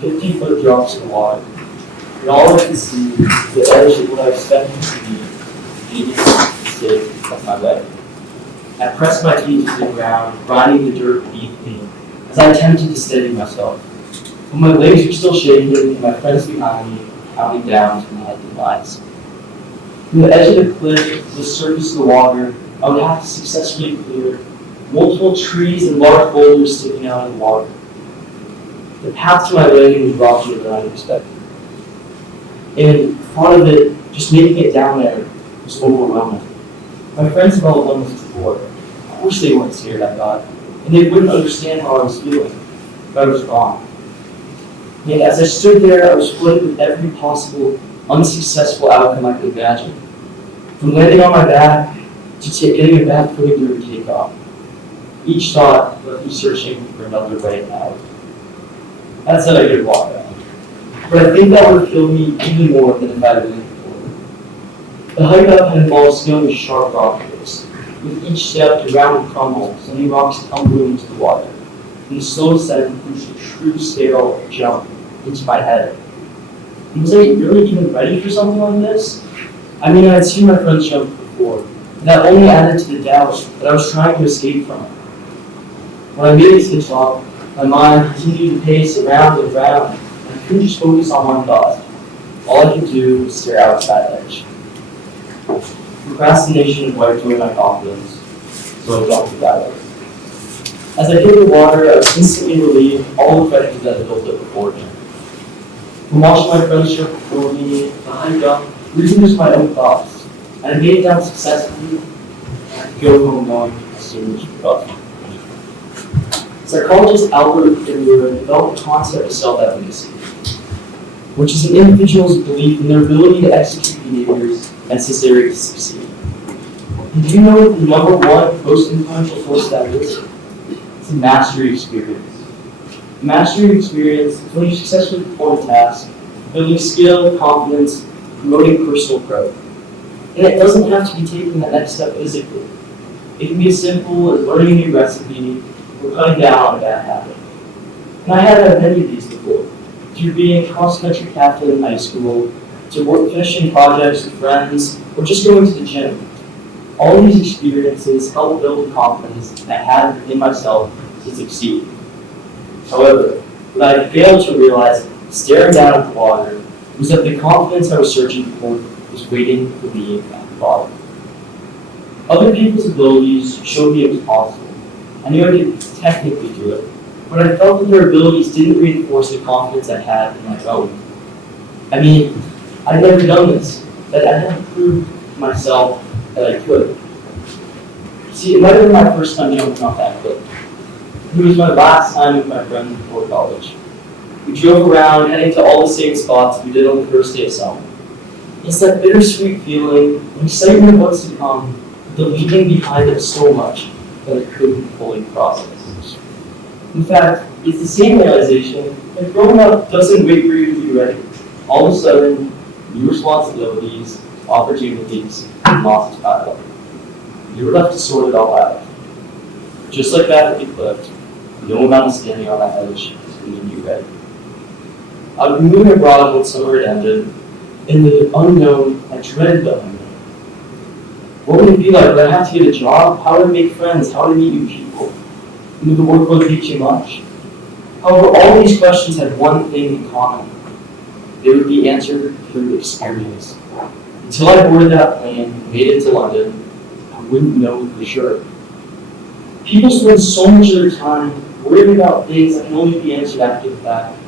50-foot drops in the water, and all I could see was the edge of what I expected to be the mistake of my leg. I pressed my feet to the ground, grinding the dirt beneath me, as I attempted to steady myself. But my legs were still shaking, and my friends behind me counting down to my demise. From the edge of the cliff to the surface of the water, I would have to successfully clear multiple trees and large boulders sticking out of the water. The path to my landing was rockier than I expected. And part of it, just making it down there, was overwhelming. My friends have all done this before. Of course they weren't scared, I thought, and they wouldn't understand how I was feeling, but I was wrong. And as I stood there, I was flooded with every possible unsuccessful outcome I could imagine. From landing on my back to getting a bad footing during takeoff. Each thought left me searching for another way out. That said, I could walk out. But I think that would have killed me even more than if I had been before. The hike up had involved scaling sharp rock face. With each step, the ground would crumble, sending rocks tumbling into the water. And the slow descent produced a true sail jump into my head. And was I really even ready for something like this? I mean, I had seen my friends jump before, and that only added to the doubt that I was trying to escape from. When I made it to the top, my mind continued to pace around and around, and I couldn't just focus on one thought. All I could do was stare out at that edge. Procrastination wiped away my confidence, so I jumped that way. As I hit the water, I was instantly relieved all the pressure that had built up before me. From watching my friends jump before me, the hike up, reduced my own thoughts, and I made it down successfully, and I could go home knowing as soon as it was. Psychologist Albert Bandura developed the concept of self-efficacy, which is an individual's belief in their ability to execute behaviors necessary to succeed. And do you know what the number one most influential force that is? It's a mastery experience. Mastery experience is when you successfully perform a task, building skill, confidence, promoting personal growth. And it doesn't have to be taking that next step physically. It can be as simple as learning a new recipe or cutting down on a bad habit. And I had many of these before, through being a cross-country captain in high school, to finishing projects with friends, or just going to the gym. All these experiences helped build the confidence that I had in myself to succeed. However, what I failed to realize, staring down at the water, was that the confidence I was searching for was waiting for me at the bottom. Other people's abilities showed me it was possible. I knew I could technically do it, but I felt that their abilities didn't reinforce the confidence I had in my own. I mean, I'd never done this, but I hadn't proved to myself that I could. See, it might have been my first time jumping off that cliff. It was my last time with my friends before college. We drove around, heading to all the same spots we did on the first day of summer. It's that bittersweet feeling, the excitement of what's to come, the leaving behind it so much that it couldn't fully process. In fact, it's the same realization that growing up doesn't wait for you to be ready. All of a sudden, new responsibilities, opportunities, and lots of time. You were left to sort it all out. Just like that at the cliff, no amount of standing on that edge is leaving you ready. I would be moving abroad when summer had ended. In the unknown, I dreaded the unknown. What would it be like? Would I have to get a job? How would I make friends? How would I meet new people? And would the workload be too much? However, all these questions had one thing in common. They would be answered through experience. Until I boarded that plane and made it to London, I wouldn't know for sure. People spend so much of their time worrying about things that can only be answered after the fact.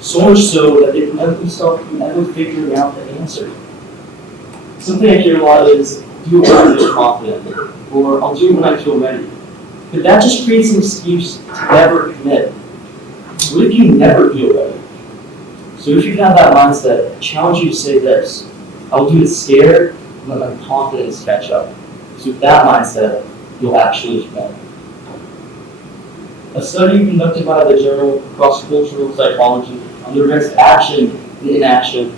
So much so that they prevent themselves from ever figuring out the answer. Something I hear a lot is, do it when I feel confident, or I'll do it when I feel ready. But that just creates an excuse to never commit. What if you never feel ready? So if you have that mindset, I challenge you to say this: I'll do it scared and let my confidence catch up. Because with that mindset, you'll actually commit. A study conducted by the journal Cross-Cultural Psychology on the regrets of action and inaction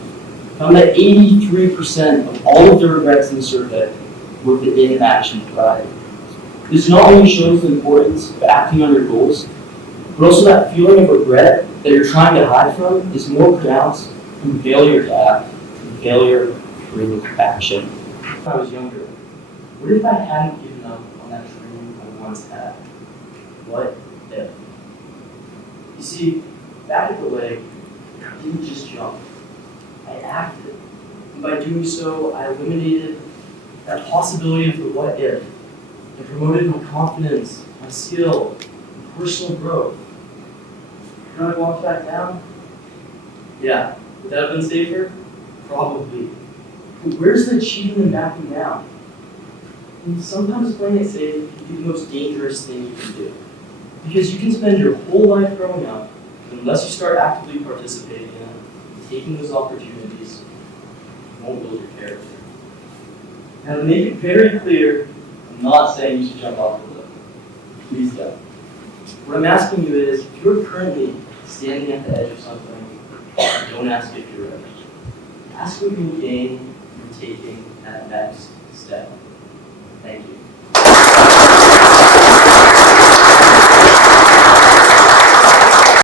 found that 83% of all of the regrets in the survey were the inaction provided. This not only shows the importance of acting on your goals, but also that feeling of regret that you're trying to hide from is more pronounced from failure to act, from failure to bring action. If I was younger, what if I hadn't given up on that dream I once had? What if? You see, back at the lake, I didn't just jump. I acted. And by doing so, I eliminated that possibility of the what if and promoted my confidence, my skill, and personal growth. Could I walk back down? Yeah. Would that have been safer? Probably. But where's the achievement in backing down? And sometimes playing it safe can be the most dangerous thing you can do. Because you can spend your whole life growing up, and unless you start actively participating in it, taking those opportunities, you won't build your character. Now, to make it very clear, I'm not saying you should jump off the cliff. Please don't. What I'm asking you is, if you're currently standing at the edge of something, don't ask if you're ready. Ask what you'll gain from taking that next